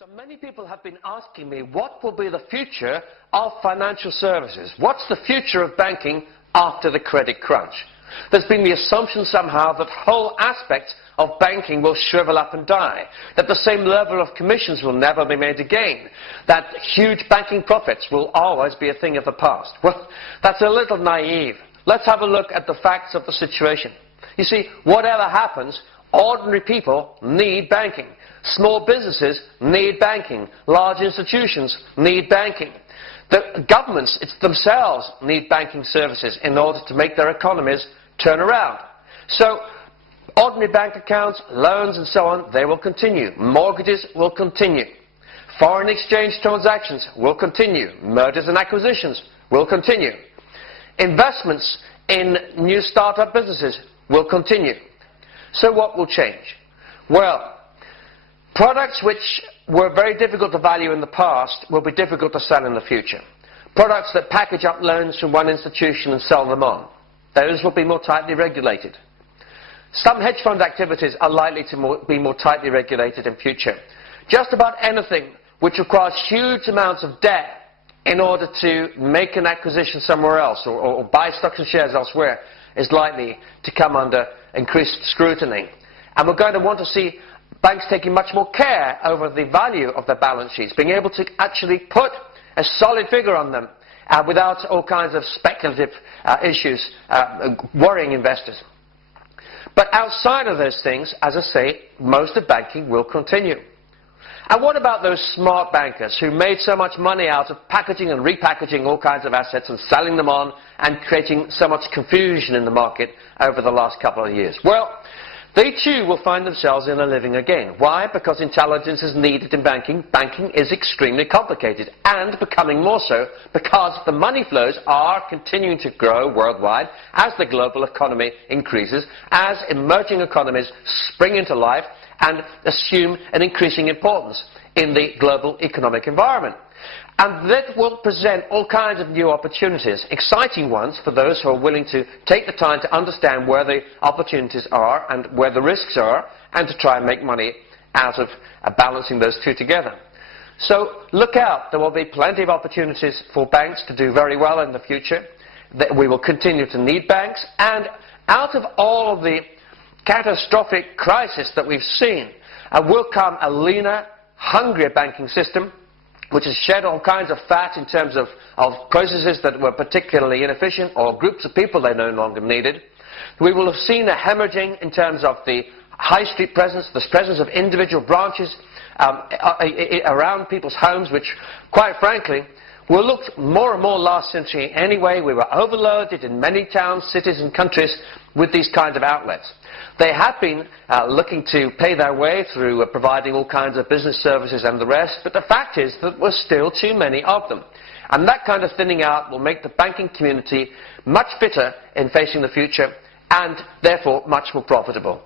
So many people have been asking me, what will be the future of financial services? What's the future of banking after the credit crunch? There's been the assumption somehow that whole aspects of banking will shrivel up and die, that the same level of commissions will never be made again, that huge banking profits will always be a thing of the past. Well, that's a little naive. Let's have a look at the facts of the situation. You see, whatever happens, ordinary people need banking. Small businesses need banking. Large institutions need banking. The governments themselves need banking services in order to make their economies turn around. So, ordinary bank accounts, loans and so on, they will continue. Mortgages will continue. Foreign exchange transactions will continue. Mergers and acquisitions will continue. Investments in new startup businesses will continue. So what will change? Well, products which were very difficult to value in the past will be difficult to sell in the future. Products that package up loans from one institution and sell them on, those will be more tightly regulated. Some hedge fund activities are likely to be more tightly regulated in future. Just about anything which requires huge amounts of debt in order to make an acquisition somewhere else or buy stocks and shares elsewhere is likely to come under increased scrutiny. And we're going to want to see banks taking much more care over the value of their balance sheets, being able to actually put a solid figure on them without all kinds of speculative issues worrying investors. But outside of those things, as I say, most of banking will continue. And what about those smart bankers who made so much money out of packaging and repackaging all kinds of assets and selling them on and creating so much confusion in the market over the last couple of years? Well, they too will find themselves in a living again. Why? Because intelligence is needed in banking. Banking is extremely complicated and becoming more so because the money flows are continuing to grow worldwide as the global economy increases, as emerging economies spring into life and assume an increasing importance in the global economic environment. And that will present all kinds of new opportunities, exciting ones for those who are willing to take the time to understand where the opportunities are and where the risks are, and to try and make money out of balancing those two together. So look out, there will be plenty of opportunities for banks to do very well in the future. That we will continue to need banks, and out of all of the catastrophic crisis that we've seen, will come a leaner, hungrier banking system, which has shed all kinds of fat in terms of processes that were particularly inefficient, or groups of people they no longer needed. We will have seen a hemorrhaging in terms of the high street presence, the presence of individual branches around people's homes, which, quite frankly, were looked more and more last century anyway. We were overloaded in many towns, cities and countries with these kinds of outlets. They have been looking to pay their way through providing all kinds of business services and the rest, but the fact is that there were still too many of them. And that kind of thinning out will make the banking community much fitter in facing the future and therefore much more profitable.